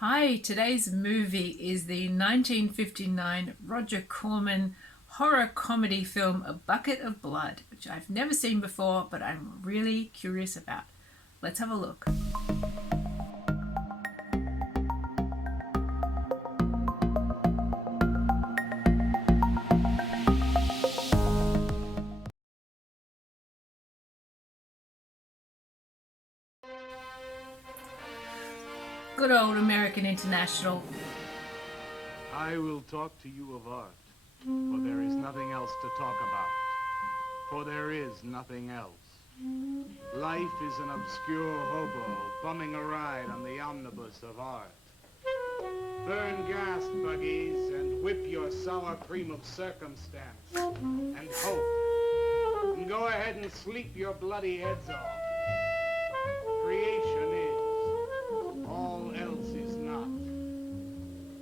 Hi, today's movie is the 1959 Roger Corman horror comedy film A Bucket of Blood, which I've never seen before, but I'm really curious about. Let's have a look. Good old American International. I will talk to you of art, for there is nothing else to talk about. For there is nothing else. Life is an obscure hobo bumming a ride on the omnibus of art. Burn gas buggies and whip your sour cream of circumstance and hope. And go ahead and sleep your bloody heads off. Creation is. All else is not.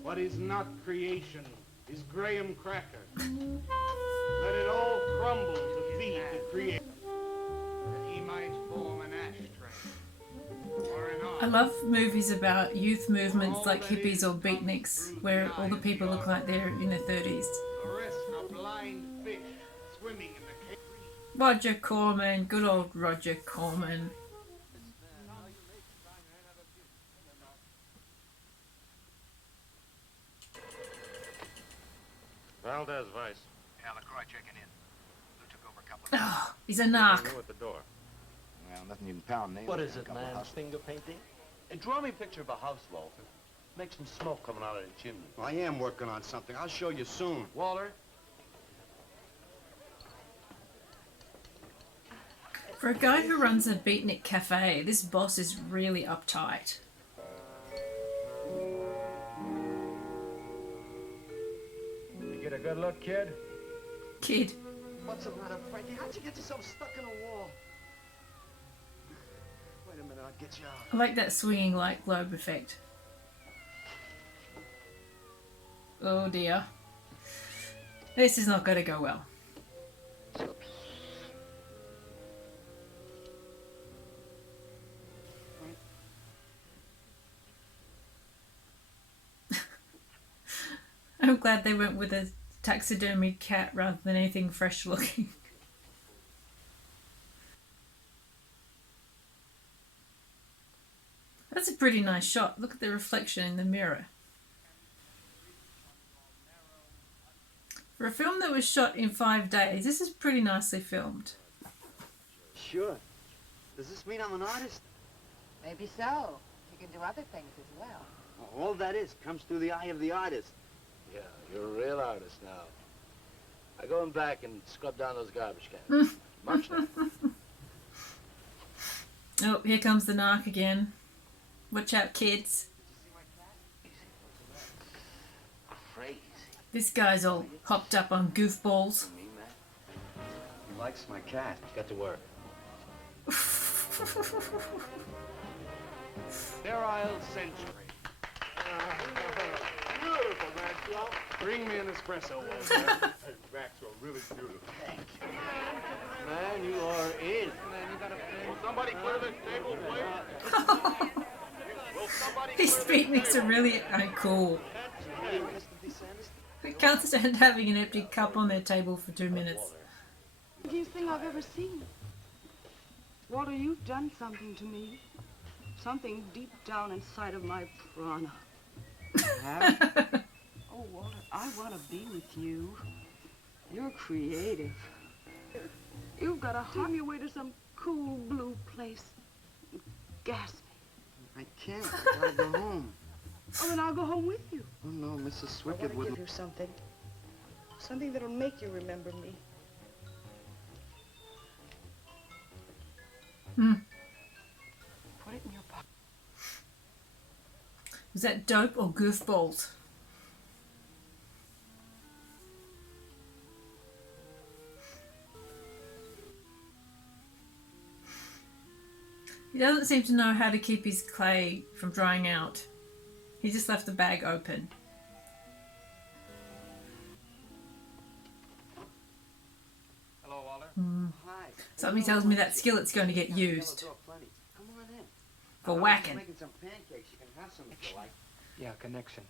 What is not creation is graham cracker. Let it all crumble to feed the creator, that he might form an ashtray. Or an ark. I love movies about youth movements like hippies or beatniks, where all the people look like they're in their 30s. Arrest a blind fish swimming in the cave. Roger Corman, good old Roger Corman. Valdez, Vice. Art Lacroix checking in. Who took over a couple of... Oh, he's a narc. New at the door. Well, nothing you can pound names. What is it, man? Finger painting? And draw me a picture of a house, Walter. Make some smoke coming out of the chimney. Well, I am working on something. I'll show you soon. Walter? For a guy who runs a beatnik cafe, this boss is really uptight. You get a good look, kid? Kid. What's the matter, Frankie? How'd you get yourself stuck in a wall? Wait a minute, I'll get you out. I like that swinging light globe effect. Oh dear. This is not going to go well. I'm glad they went with a taxidermy cat rather than anything fresh looking. That's a pretty nice shot. Look at the reflection in the mirror. For a film that was shot in 5 days, this is pretty nicely filmed. Sure. Does this mean I'm an artist? Maybe so. You can do other things as well. All that is comes through the eye of the artist. Yeah, you're a real artist now. I go in back and scrub down those garbage cans. March now. Oh, here comes the narc again. Watch out, kids. Crazy. This guy's all hopped up on goofballs. Me, man. He likes my cat. Got to work. Sterile century. Beautiful, Maxwell. Bring me an espresso, Walter. Maxwell, really beautiful. Thank you. Man, you are in. Man, you gotta... Will somebody clear this table, please? Will somebody These beatniks are really cool. I can't stand having an empty cup on their table for 2 minutes. Funniest thing I've ever seen. Walter, you've done something to me. Something deep down inside of my prana. Have? Oh, Walter, I want to be with you. You're creative. You've got to hop me away to some cool blue place. Gas me. I can't. I gotta go home. Oh, then I'll go home with you. Oh, no, Mrs. I Swickert want to give wouldn't... you something. Something that'll make you remember me. Put it in your pocket. Was that dope or goofballs? He doesn't seem to know how to keep his clay from drying out. He just left the bag open. Hello, Walter. Hi. Something tells me that skillet's going to get used Come on in. for whacking. Making some pancakes. You can have some if you like. Yeah, connection.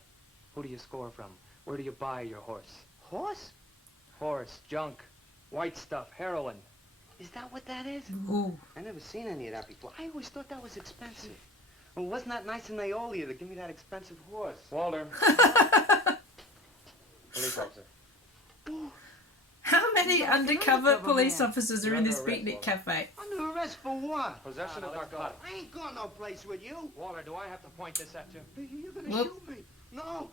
Who do you score from? Where do you buy your horse? Horse? Horse, junk, white stuff, heroin. Is that what that is? Ooh. I never seen any of that before. I always thought that was expensive. Well, wasn't that nice of Naolia to give me that expensive horse? Walter. Police officer. How many undercover police officers are You're in this under arrest, Beatnik Walter. cafe? Under arrest for what? Possession of narcotics. I ain't going no place with you. Walter, do I have to point this at you? You're gonna Whoop. shoot me. No,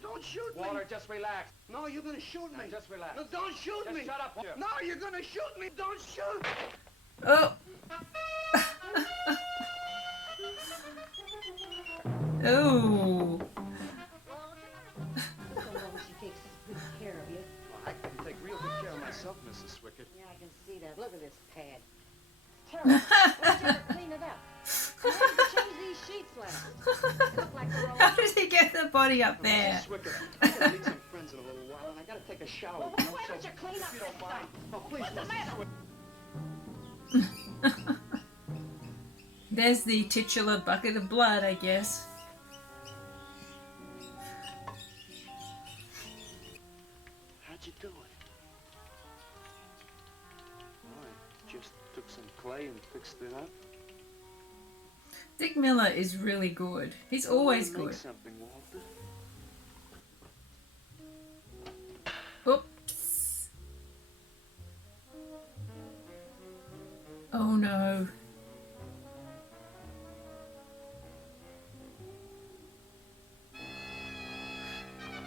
don't shoot me. Walter, just relax. No, you're gonna shoot me. Now, just relax. No, don't shoot Just me. shut up, Walter. No, you're gonna shoot me. Don't shoot. Oh. Oh. She takes good care of you. Well, I can take real good care of myself, Mrs. Swickert. Yeah, I can see that. Look at this pad. It's terrible. Why don't you ever clean it up? Why did you change these sheets, Leonard? They look like they're all... How did he get the body up there? Mrs. Swickert, I'm gonna meet some friends in a little while, and I gotta take a shower. Well, why don't you clean up if you this don't mind. stuff? Oh, please, What's the Mrs. matter? Swickert. There's the titular bucket of blood, I guess. How'd you do it? Oh, I just took some clay and fixed it up. Dick Miller is really good. He's always Make good. something, Walter. Oops. Oh no.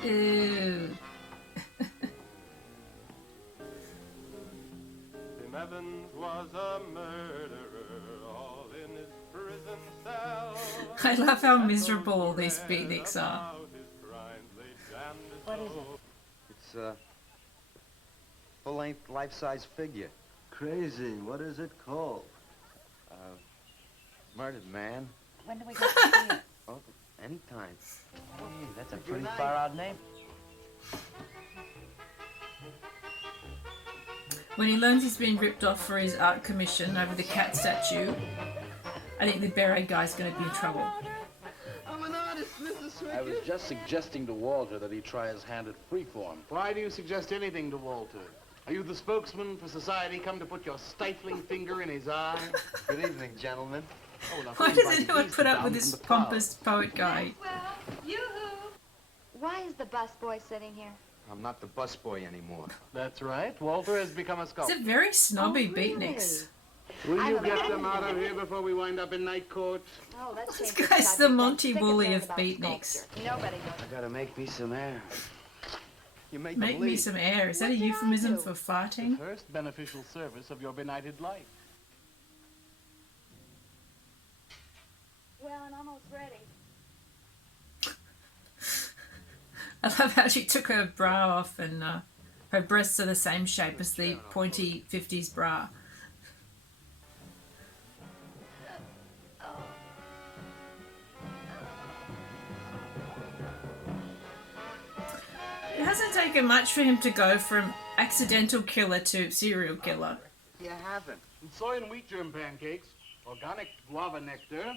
Ew. Tim Evans was a murderer, all in his prison cell. I love how miserable all these Beatniks are. What is it? It's a full-length, life-size figure. Crazy. What is it called? Murdered man. When do we get to see it? Oh, anytime. Hey, that's a pretty far-out name. When he learns he's been ripped off for his art commission over the cat statue, I think the beret guy's going to be in trouble. I'm an artist, Mrs. Swickert. I was just suggesting to Walter that he try his hand at freeform. Why do you suggest anything to Walter? Are you the spokesman for society come to put your stifling finger in his eye? Good evening, gentlemen. Oh, now, Why please, does like anyone these put up down with from this the crowd. pompous poet guy? Why is the busboy sitting here? I'm not the busboy anymore. That's right. Walter has become a It's sculptor. a very snobby Oh, really? Beatniks. Will you get them out of here before we wind up in night court? Oh, let's This change guy's the subject. Monty Sick Woolley hearing of about Beatniks. sculpture. Nobody knows. I gotta make me some air. You make Make me some air. Is that a What did I euphemism do? for The farting? first beneficial service of your benighted life. Well, I'm almost ready. I love how she took her bra off and her breasts are the same shape as the pointy 50s bra. It hasn't taken much for him to go from accidental killer to serial killer. You haven't. And soy and wheat germ pancakes, organic guava nectar,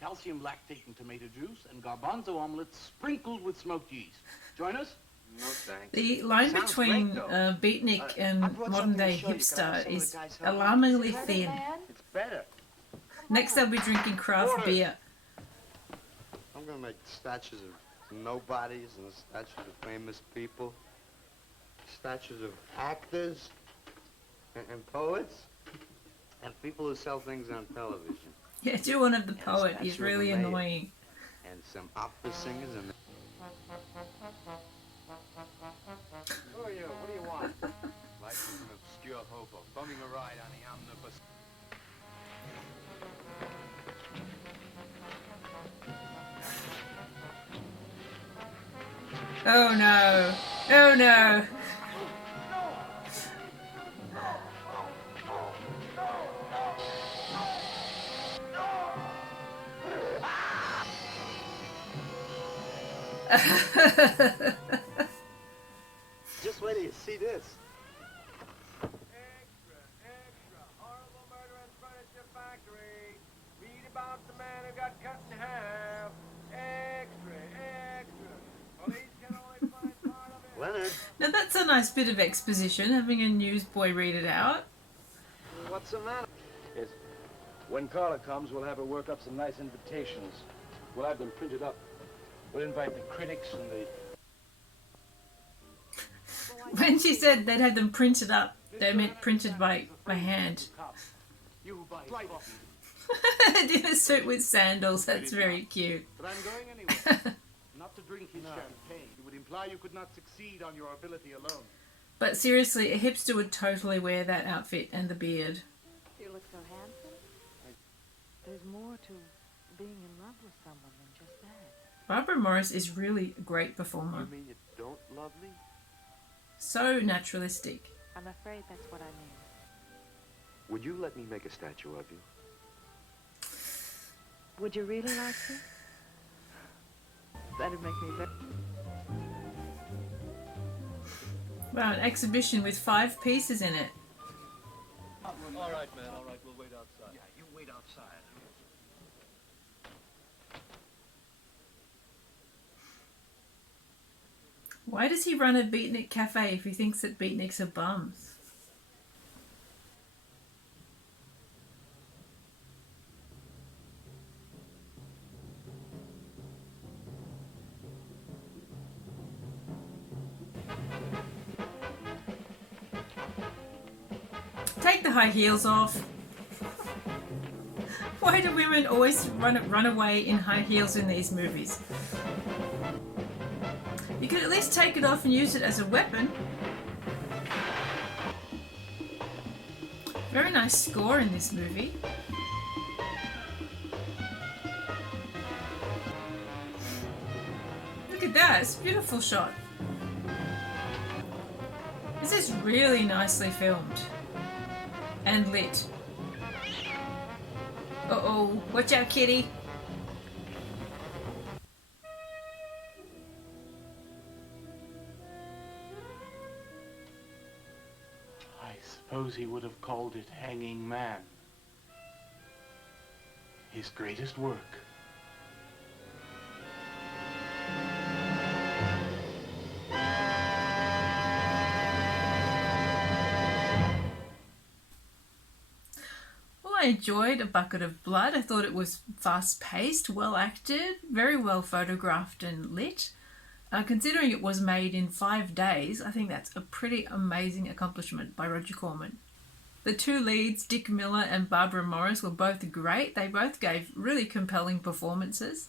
calcium lactate and tomato juice, and garbanzo omelets sprinkled with smoked yeast. Join us? No thanks. The line Sounds between great, though. beatnik I and brought modern something to day show you. Can I have hipster some of the is guys' help? alarmingly Ready, thin. man? It's better. Next they'll be drinking craft Water. beer. I'm gonna make statues of nobodies and statues of famous people. Statues of actors and poets and people who sell things on television. Yeah, do one of the And a poet. He's statue of a really mayor. annoying. And some opera singers and... Who are you? What do you want? Like an obscure hobo, bumming a ride on the omnibus. Oh no. Oh no. Just wait till you see this. Extra, extra, horrible murder in furniture factory. Read about the man who got cut in half. Extra, Leonard. Now that's a nice bit of exposition, having a newsboy read it out. What's the matter? Yes. When Carla comes, we'll have her work up some nice invitations. We'll have them printed up. We'll invite the critics and the... When she said they'd had them printed up, they meant printed by hand. In a suit with sandals, that's very cute. But I'm going anyway. Not to drink his champagne. It would imply you could not succeed on your ability alone. But seriously, a hipster would totally wear that outfit and the beard. You look so handsome. There's more to being in love with someone than just that. Barbara Morris is really a great performer. You mean you don't love me? So naturalistic. I'm afraid that's what I mean. Would you let me make a statue of you? Would you really like to? That'd make me very... Wow, an exhibition with 5 pieces in it. All right, man, all right, we'll wait outside. Yeah, you wait outside. Why does he run a beatnik cafe if he thinks that beatniks are bums? Take the high heels off. Why do women always run away in high heels in these movies? You could at least take it off and use it as a weapon. Very nice score in this movie. Look at that, it's a beautiful shot. This is really nicely filmed. And lit. Uh-oh, watch out, kitty. I suppose he would have called it Hanging Man. His greatest work. I enjoyed A Bucket of Blood. I thought it was fast-paced, well-acted, very well photographed and lit. Considering it was made in 5 days, I think that's a pretty amazing accomplishment by Roger Corman. The 2 leads, Dick Miller and Barbara Morris, were both great. They both gave really compelling performances.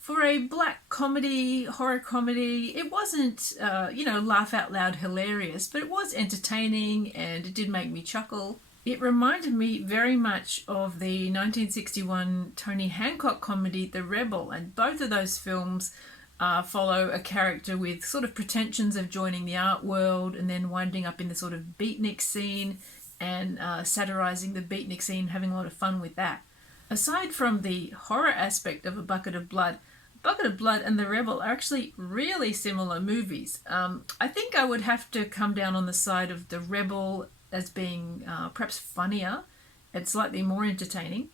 For a black comedy, horror comedy, it wasn't, laugh out loud hilarious, but it was entertaining and it did make me chuckle. It reminded me very much of the 1961 Tony Hancock comedy The Rebel, and both of those films follow a character with sort of pretensions of joining the art world and then winding up in the sort of beatnik scene and satirizing the beatnik scene, having a lot of fun with that. Aside from the horror aspect of A Bucket of Blood and The Rebel are actually really similar movies. I think I would have to come down on the side of The Rebel as being perhaps funnier and slightly more entertaining.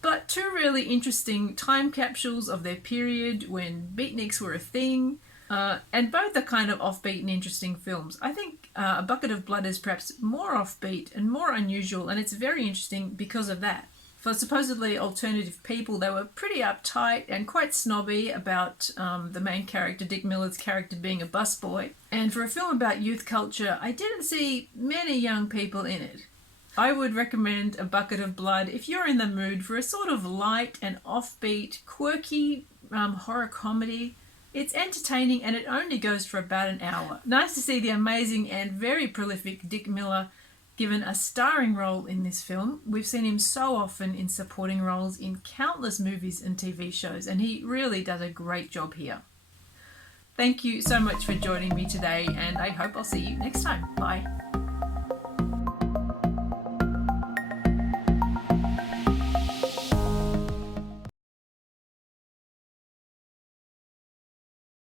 But 2 really interesting time capsules of their period when beatniks were a thing, and both are kind of offbeat and interesting films. I think A Bucket of Blood is perhaps more offbeat and more unusual, and it's very interesting because of that. For supposedly alternative people, they were pretty uptight and quite snobby about the main character, Dick Miller's character, being a busboy. And for a film about youth culture, I didn't see many young people in it. I would recommend A Bucket of Blood if you're in the mood for a sort of light and offbeat, quirky horror comedy. It's entertaining and it only goes for about an hour. Nice to see the amazing and very prolific Dick Miller given a starring role in this film. We've seen him so often in supporting roles in countless movies and TV shows, and he really does a great job here. Thank you so much for joining me today, and I hope I'll see you next time. Bye.